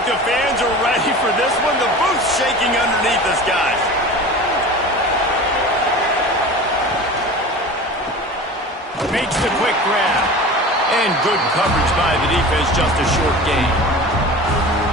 think the fans are ready for this one? The booth's shaking underneath us, guys. Makes the quick grab. And good coverage by the defense, just a short gain.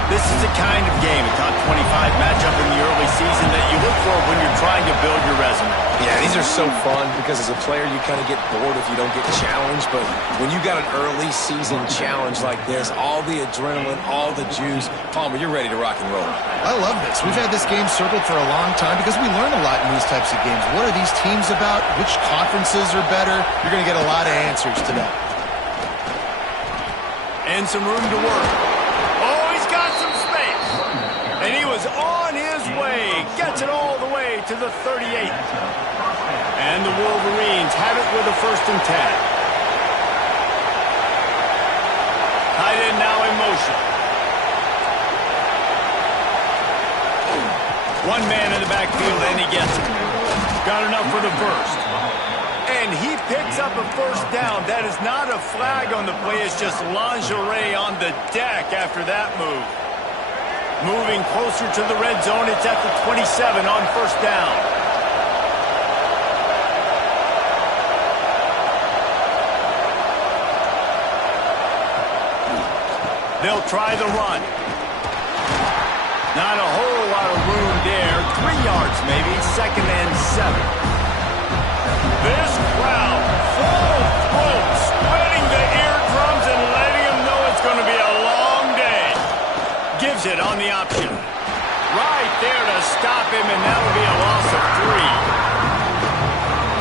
This is the kind of game, a top 25 matchup in the early season, that you look for when you're trying to build your resume. Yeah, these are so fun because as a player, you kind of get bored if you don't get challenged. But when you got an early season challenge like this, all the adrenaline, all the juice, Palmer, you're ready to rock and roll. I love this. We've had this game circled for a long time because we learn a lot in these types of games. What are these teams about? Which conferences are better? You're going to get a lot of answers to that. And some room to work. Oh, he's got some space. And he was on his way. Gets it all the way to the 38. And the Wolverines have it with a 1st and 10. Tight end now in motion. One man in the backfield, and he gets it. Got enough for the first. And he picks up a 1st down. That is not a flag on the play. It's just lingerie on the deck after that move. Moving closer to the red zone. It's at the 27 on 1st down. They'll try the run. Not a whole lot of room there. 3 yards maybe. 2nd and 7. This crowd, full throat, spreading the eardrums and letting them know it's going to be a long day. Gives it on the option. Right there to stop him, and that'll be a loss of 3.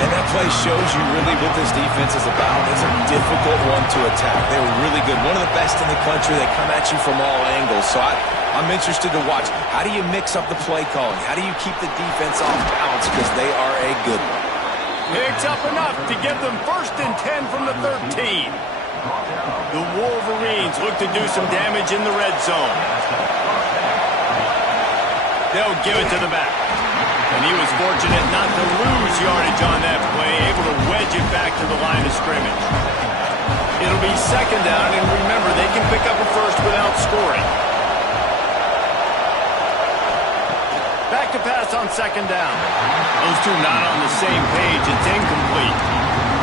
And that play shows you really what this defense is about. It's a difficult one to attack. They're really good. One of the best in the country. They come at you from all angles. So I'm interested to watch. How do you mix up the play calling? How do you keep the defense off balance? Because they are a good one. Picks up enough to give them 1st and 10 from the 13. The Wolverines look to do some damage in the red zone. They'll give it to the back. And he was fortunate not to lose yardage on that play, able to wedge it back to the line of scrimmage. It'll be 2nd down, and remember, they can pick up a 1st without scoring. Back to pass on 2nd down. Those two not on the same page. It's incomplete.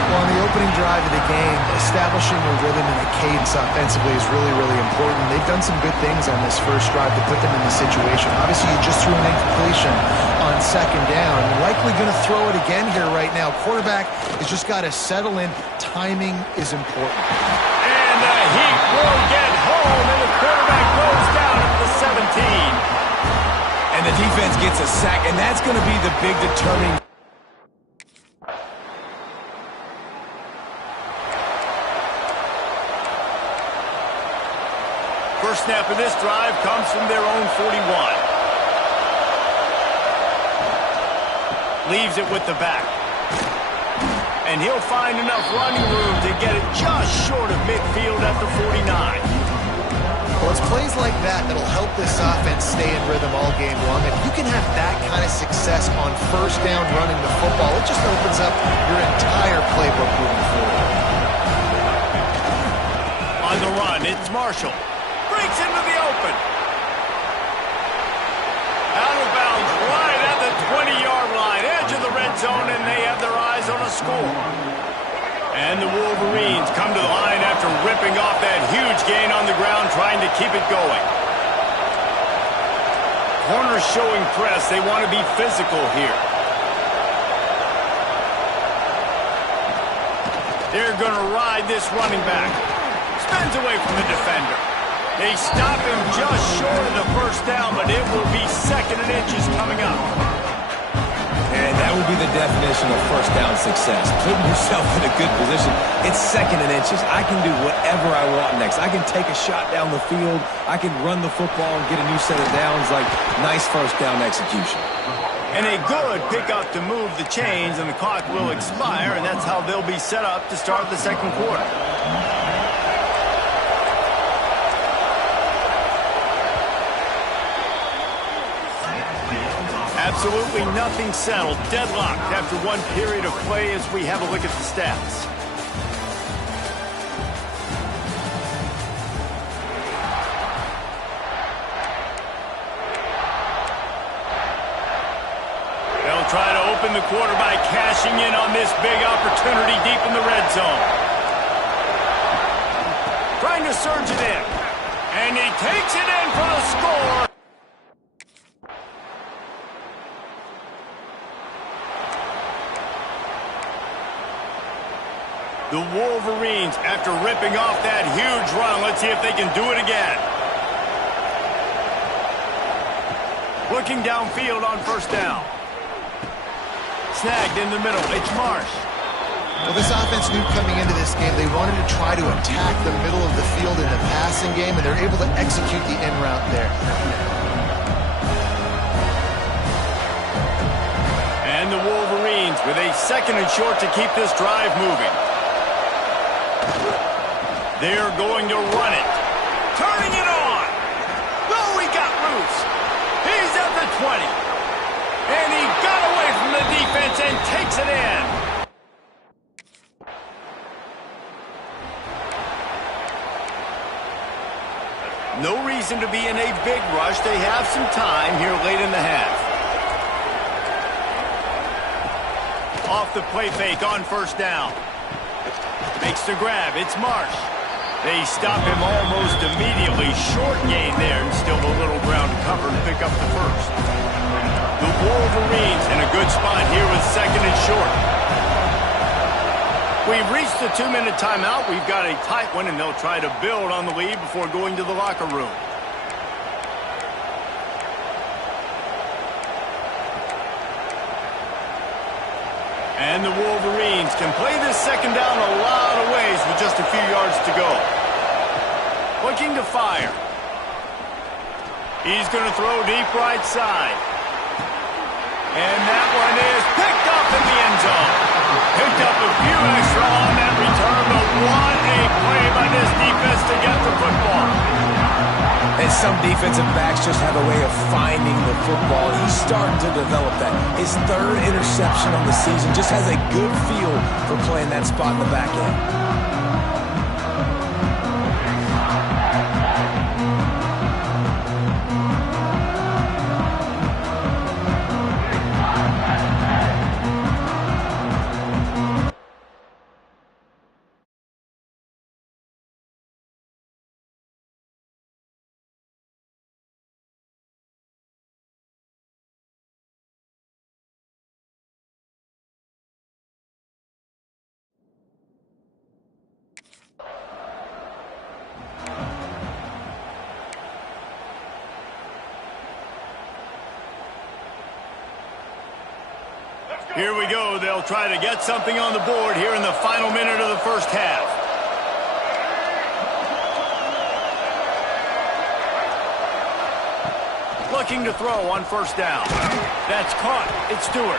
Well, on the opening drive of the game, establishing a rhythm and a cadence offensively is really, really important. They've done some good things on this first drive to put them in the situation. Obviously, you just threw an incompletion on 2nd down. You're likely going to throw it again here right now. Quarterback has just got to settle in. Timing is important. And the heat will get home, and the quarterback goes down at the 17. And the defense gets a sack, and that's going to be the big determining. First snap of this drive comes from their own 41. Leaves it with the back. And he'll find enough running room to get it just short of midfield at the 49. Well, it's plays like that that'll help this offense stay in rhythm all game long. If you can have that kind of success on 1st down running the football, it just opens up your entire playbook moving forward. On the run, it's Marshall. Breaks into the open. Out of bounds right at the 20-yard line, edge of the red zone, and they have their eyes on a score. And the Wolverines come to the line after ripping off that huge gain on the ground, trying to keep it going. Corners showing press. They want to be physical here. They're going to ride this running back. Spins away from the defender. They stop him just short of the 1st down, but it will be 2nd and inches coming up. And that would be the definition of 1st down success. Putting yourself in a good position. It's 2nd and inches. I can do whatever I want next. I can take a shot down the field. I can run the football and get a new set of downs. Like, nice 1st down execution. And a good pickup to move the chains, and the clock will expire, and that's how they'll be set up to start the 2nd quarter. Absolutely nothing settled. Deadlocked after one period of play as we have a look at the stats. open the quarter by cashing in on this big opportunity deep in the red zone. Trying to surge it in. And he takes it in for the score. The Wolverines, after ripping off that huge run, let's see if they can do it again. Looking downfield on first down. Snagged in the middle. It's Marsh. Well, this offense knew coming into this game they wanted to try to attack the middle of the field in a passing game, and they're able to execute the in route there. And the Wolverines with a second and short to keep this drive moving. They're going to run it. Turning it on. Oh, he got loose. He's at the 20. And he got away from the defense and takes it in. No reason to be in a big rush. They have some time here late in the half. Off the play fake on first down. Makes the grab. It's Marsh. They stop him almost immediately. Short gain there, and still a little ground to cover to pick up the first. The Wolverines in a good spot here with second and short. We've reached the 2-minute timeout. We've got a tight one, and they'll try to build on the lead before going to the locker room. And the Wolverines can play this second down a lot of ways with just a few yards to go. Looking to fire. He's going to throw deep right side. And that one is picked up in the end zone. Picked up a few extra on that return, but what a play by this defense to get the football. And some defensive backs just have a way of finding the football. He's starting to develop that. His third interception of the season just has a good feel for playing that spot in the back end. Here we go. They'll try to get something on the board here in the final minute of the first half. Looking to throw on first down. That's caught. It's Stewart.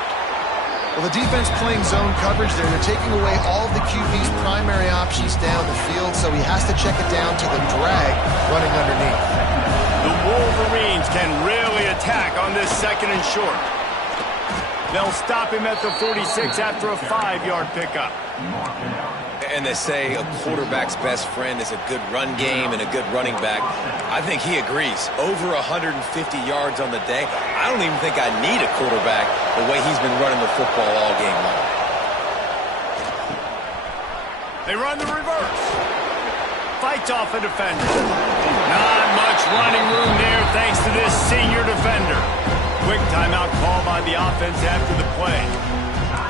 Well, the defense playing zone coverage there. They're taking away all of the QB's primary options down the field, so he has to check it down to the drag running underneath. The Wolverines can really attack on this second and short. They'll stop him at the 46 after a 5-yard pickup. And they say a quarterback's best friend is a good run game and a good running back. I think he agrees. Over 150 yards on the day. I don't even think I need a quarterback the way he's been running the football all game long. They run the reverse. Fights off a defender. Not much running room there thanks to this senior defender. Quick timeout call by the offense after the play.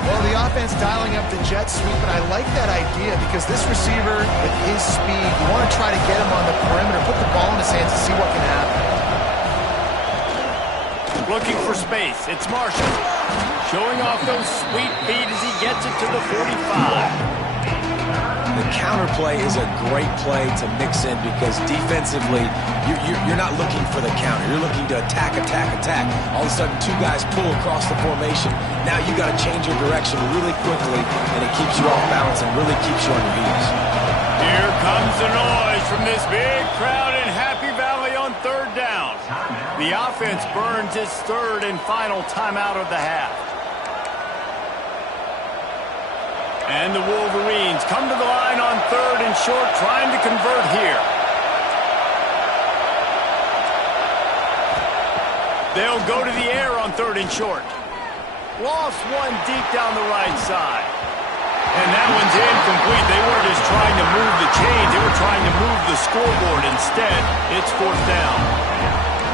Well, the offense dialing up the jet sweep, and I like that idea because this receiver, with his speed, you want to try to get him on the perimeter, put the ball in his hands and see what can happen. Looking for space. It's Marshall. Showing off those sweet feet as he gets it to the 45. The counter play is a great play to mix in because defensively, you're not looking for the counter. You're looking to attack. All of a sudden, two guys pull across the formation. Now you got to change your direction really quickly, and it keeps you off balance and really keeps you on your heels. Here comes the noise from this big crowd in Happy Valley on third down. The offense burns its third and final timeout of the half. And the Wolverines come to the line on third and short, trying to convert here. They'll go to the air on third and short. Lost one deep down the right side. And that one's incomplete. They weren't just trying to move the chains. They were trying to move the scoreboard. Instead, it's fourth down.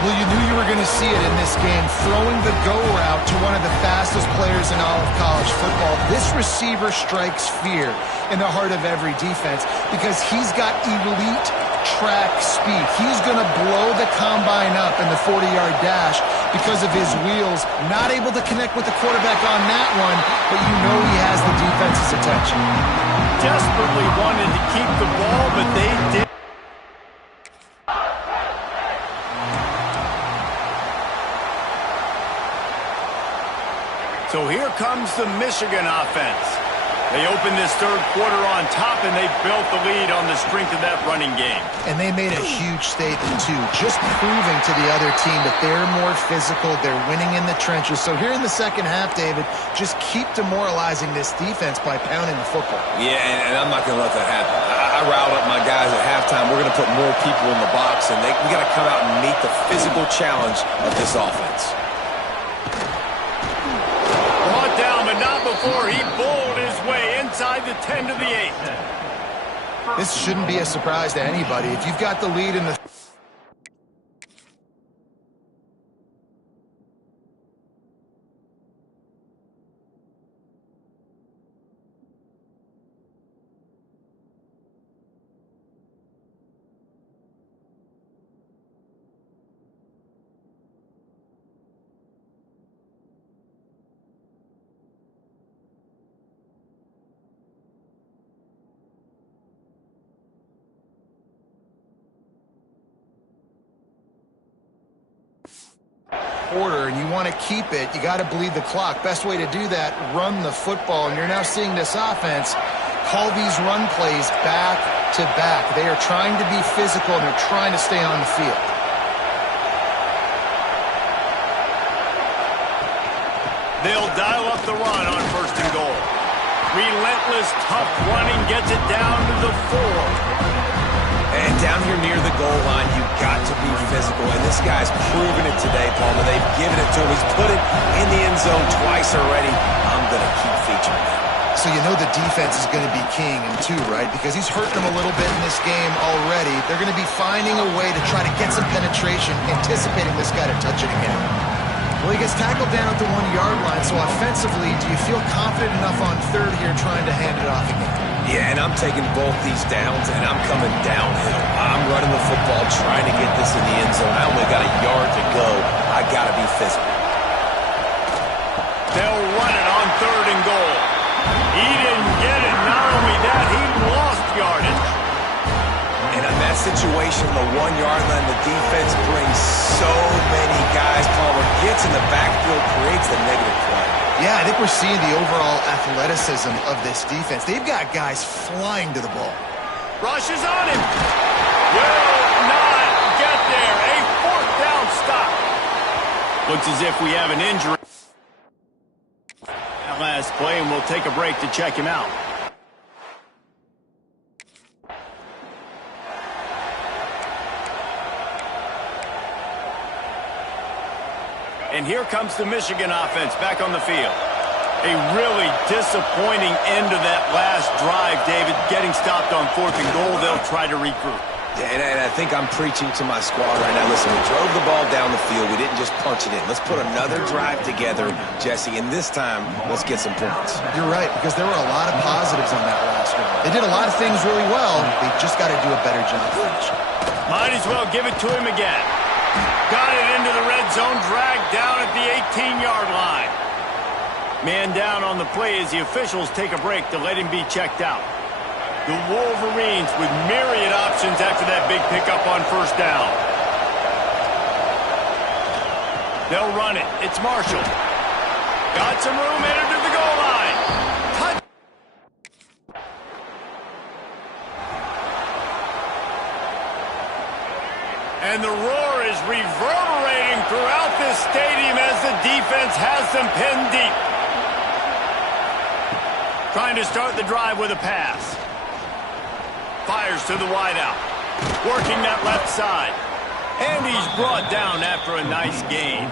Well, you knew you were going to see it in this game, throwing the go route to one of the fastest players in all of college football. This receiver strikes fear in the heart of every defense because he's got elite track speed. He's going to blow the combine up in the 40-yard dash because of his wheels. Not able to connect with the quarterback on that one, but you know he has the defense's attention. Desperately wanted to keep the ball, but they did. So here comes the Michigan offense. They opened this third quarter on top, and they built the lead on the strength of that running game. And they made a huge statement, too, just proving to the other team that they're more physical, they're winning in the trenches. So here in the second half, David, just keep demoralizing this defense by pounding the football. Yeah, and I'm not going to let that happen. I riled up my guys at halftime. We're going to put more people in the box, and we got to come out and meet the physical challenge of this offense. Brought down, but not before he bowled his way inside the 10 to the 8. This shouldn't be a surprise to anybody. If you've got the lead in the quarter and you want to keep it, you got to bleed the clock. Best way to do that, run the football. And you're now seeing this offense call these run plays back to back. They are trying to be physical and they're trying to stay on the field. They'll dial up the run on first and goal. Relentless, tough running gets it down to the 4. And down here near the goal line, you've got to be physical. And this guy's proven it today, Palmer. They've given it to him. He's put it in the end zone twice already. I'm going to keep featuring him. So you know the defense is going to be king in two, right? Because he's hurting them a little bit in this game already. They're going to be finding a way to try to get some penetration, anticipating this guy to touch it again. Well, he gets tackled down at the 1-yard line. So offensively, do you feel confident enough on third here trying to hand it off again? Yeah, and I'm taking both these downs, and I'm coming downhill. I'm running the football, trying to get this in the end zone. I only got a yard to go. I got to be physical. They'll run it on third and goal. He didn't get it. Not only that, he lost yardage. And in that situation, the 1-yard line, the defense brings so many guys. Palmer gets in the backfield, creates the negative play. Yeah, I think we're seeing the overall athleticism of this defense. They've got guys flying to the ball. Rush is on him. Will not get there. A fourth down stop. Looks as if we have an injury. That last play, and we'll take a break to check him out. And here comes the Michigan offense back on the field. A really disappointing end of that last drive, David. Getting stopped on fourth and goal, they'll try to regroup. Yeah, and I think I'm preaching to my squad right now. Listen, we drove the ball down the field. We didn't just punch it in. Let's put another drive together, Jesse, and this time, let's get some points. You're right, because there were a lot of positives on that last drive. They did a lot of things really well. They just got to do a better job finishing. Might as well give it to him again. Got it into the red zone, dragged down at the 18-yard line. Man down on the play as the officials take a break to let him be checked out. The Wolverines with myriad options after that big pickup on first down. They'll run it. It's Marshall. Got some room, headed to the goal line. Touch. And the roar is reverberating throughout this stadium as the defense has them pinned deep. Trying to start the drive with a pass. Fires to the wideout. Working that left side. And he's brought down after a nice gain.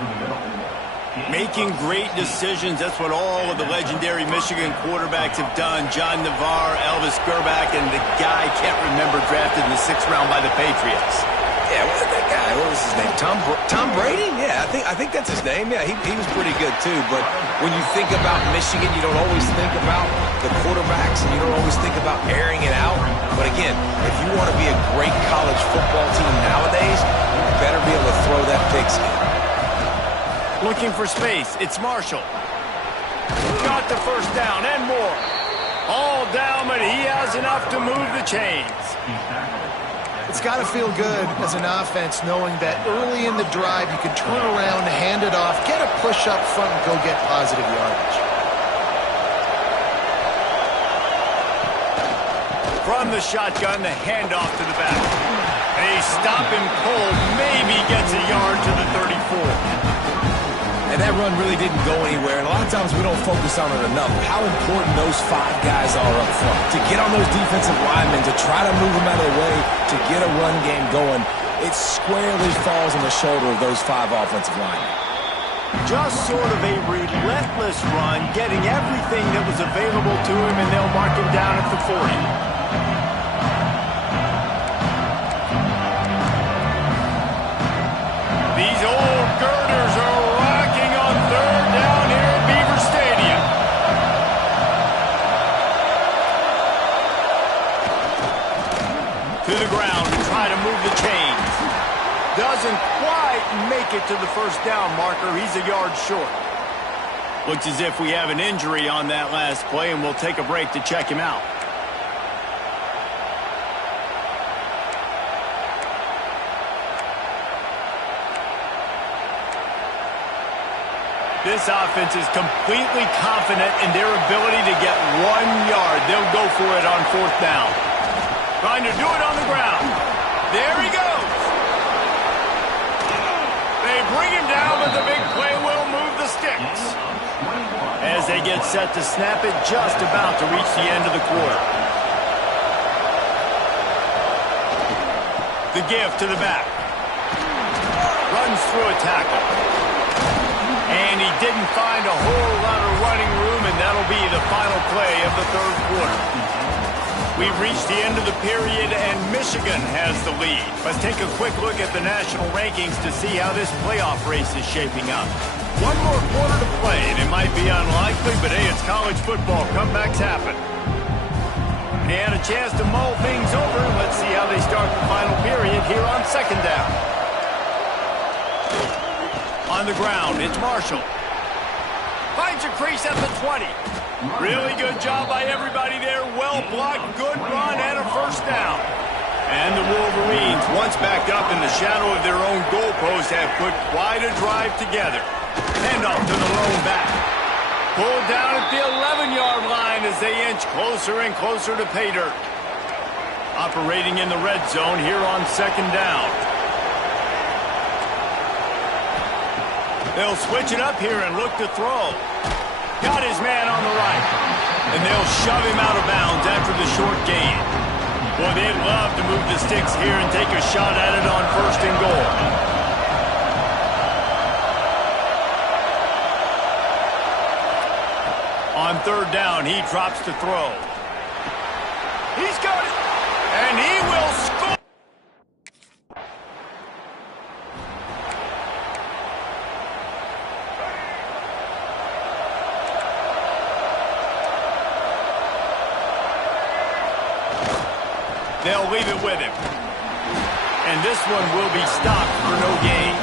Making great decisions, that's what all of the legendary Michigan quarterbacks have done. John Navarre, Elvis Gerbach, and the guy I can't remember drafted in the 6th round by the Patriots. Yeah, that guy, what was his name? Tom Brady? Yeah, I think that's his name. Yeah, he was pretty good too. But when you think about Michigan, you don't always think about the quarterbacks, and you don't always think about airing it out. But again, if you want to be a great college football team nowadays, you better be able to throw that pigskin. Looking for space, it's Marshall. Got the first down and more. All down, but he has enough to move the chains. It's got to feel good as an offense knowing that early in the drive you can turn around, hand it off, get a push up front, and go get positive yardage. From the shotgun, the handoff to the back. They stop him cold, maybe gets a yard to the 34. And that run really didn't go anywhere, and a lot of times we don't focus on it enough. How important those 5 guys are up front. To get on those defensive linemen, to try to move them out of the way, to get a run game going, it squarely falls on the shoulder of those 5 offensive linemen. Just sort of a relentless run, getting everything that was available to him, and they'll mark him down at the 40. These old girders are rocking on 3rd down here at Beaver Stadium. To the ground to try to move the chains. Doesn't quite make it to the first down marker. He's a yard short. Looks as if we have an injury on that last play, and we'll take a break to check him out. This offense is completely confident in their ability to get 1 yard. They'll go for it on 4th down. Trying to do it on the ground. There he goes. They bring him down, but the big play will move the sticks. As they get set to snap it, just about to reach the end of the quarter. The give to the back. Runs through a tackle. And he didn't find a whole lot of running room, and that'll be the final play of the 3rd quarter. We've reached the end of the period, and Michigan has the lead. Let's take a quick look at the national rankings to see how this playoff race is shaping up. 1 more quarter to play, and it might be unlikely, but hey, it's college football. Comebacks happen. They had a chance to mull things over. Let's see how they start the final period here on 2nd down. On the ground, it's Marshall. Finds a crease at the 20. Really good job by everybody there. Well blocked, good run, and a first down. And the Wolverines, once back up in the shadow of their own goalpost, have put quite a drive together. Handoff to the lone back. Pulled down at the 11-yard line as they inch closer and closer to pay dirt. Operating in the red zone here on 2nd down. They'll switch it up here and look to throw. Got his man on the right. And they'll shove him out of bounds after the short gain. Boy, they'd love to move the sticks here and take a shot at it on 1st and goal. On 3rd down, he drops to throw. He's got it. And he will score. They'll leave it with him. And this one will be stopped for no gain.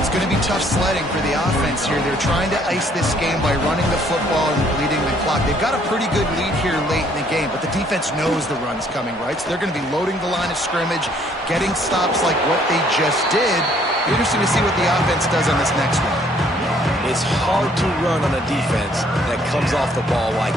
It's going to be tough sledding for the offense here. They're trying to ice this game by running the football and bleeding the clock. They've got a pretty good lead here late in the game, but the defense knows the run's coming, right? So they're going to be loading the line of scrimmage, getting stops like what they just did. Interesting to see what the offense does on this next one. It's hard to run on a defense that comes off the ball like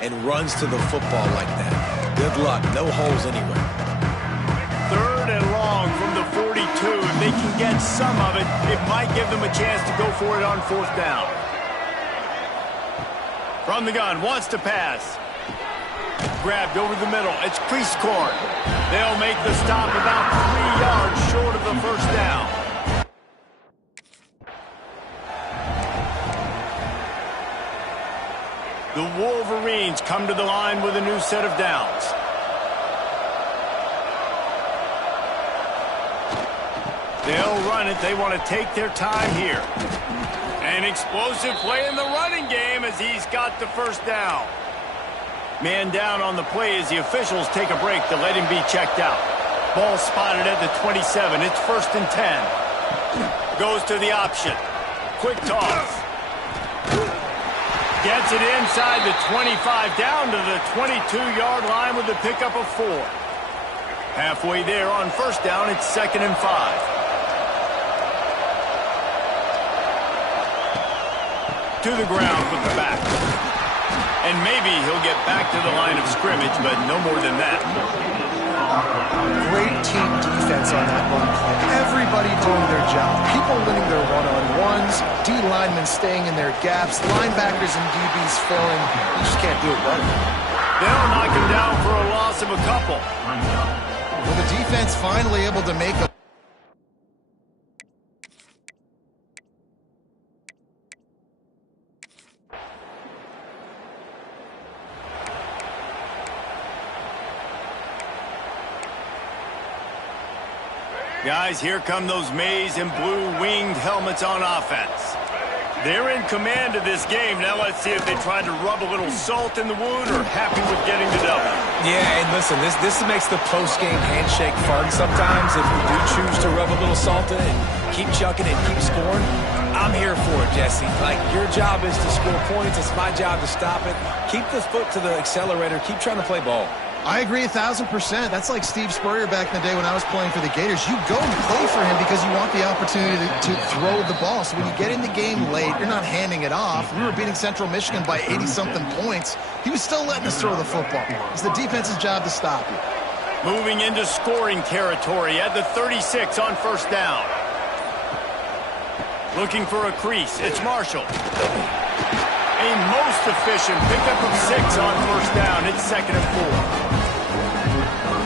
and runs to the football like that. Good luck. No holes anywhere. 3rd and long from the 42. If they can get some of it, it might give them a chance to go for it on 4th down. From the gun, wants to pass. Grabbed over the middle. It's crease court. They'll make the stop about 3 yards short of the 1st down. The Wolverines come to the line with a new set of downs. They'll run it. They want to take their time here. An explosive play in the running game as he's got the 1st down. Man down on the play as the officials take a break to let him be checked out. Ball spotted at the 27. It's 1st and 10. Goes to the option. Quick toss. Gets it inside the 25, down to the 22-yard line with a pickup of 4. Halfway there on 1st down, it's 2nd and 5. To the ground with the back. And maybe he'll get back to the line of scrimmage, but no more than that. Great team defense on that run play. Everybody doing their job. People winning their one-on-ones, D linemen staying in their gaps, linebackers and DBs filling. You just can't do it right. They'll knock him down for a loss of a couple. Well, the defense finally able to make a Guys, here come those maize and blue winged helmets on offense. They're in command of this game. Now let's see if they try to rub a little salt in the wound or happy with getting the W. Yeah, and listen, this makes the post-game handshake fun sometimes. If we do choose to rub a little salt in and keep chucking and keep scoring, I'm here for it, Jesse. Like, your job is to score points. It's my job to stop it. Keep the foot to the accelerator. Keep trying to play ball. I agree 1,000%. That's like Steve Spurrier back in the day when I was playing for the Gators. You go and play for him because you want the opportunity to throw the ball. So when you get in the game late, you're not handing it off. We were beating Central Michigan by 80-something points. He was still letting us throw the football. It's the defense's job to stop you. Moving into scoring territory at the 36 on 1st down. Looking for a crease. It's Marshall. A most efficient pickup of 6 on 1st down. It's 2nd and 4.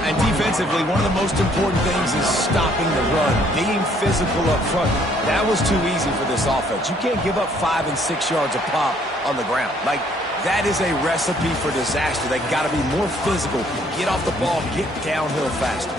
And defensively, one of the most important things is stopping the run, being physical up front. That was too easy for this offense. You can't give up 5 and 6 yards a pop on the ground. Like, that is a recipe for disaster. They got to be more physical, get off the ball, get downhill faster.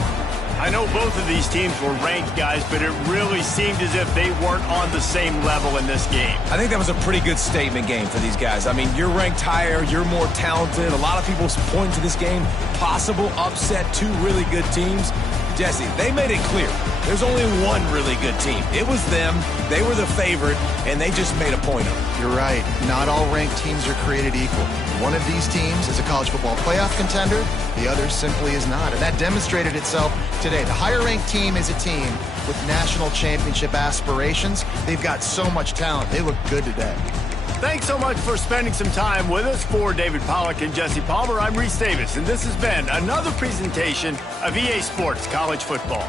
I know both of these teams were ranked, guys, but it really seemed as if they weren't on the same level in this game. I think that was a pretty good statement game for these guys. I mean, you're ranked higher, you're more talented. A lot of people point to this game, possible upset, 2 really good teams. Jesse, they made it clear. There's only one really good team. It was them. They were the favorite, and they just made a point of it. You're right. Not all ranked teams are created equal. One of these teams is a college football playoff contender. The other simply is not. And that demonstrated itself today. The higher-ranked team is a team with national championship aspirations. They've got so much talent. They look good today. Thanks so much for spending some time with us. For David Pollack and Jesse Palmer, I'm Reese Davis, and this has been another presentation of EA Sports College Football.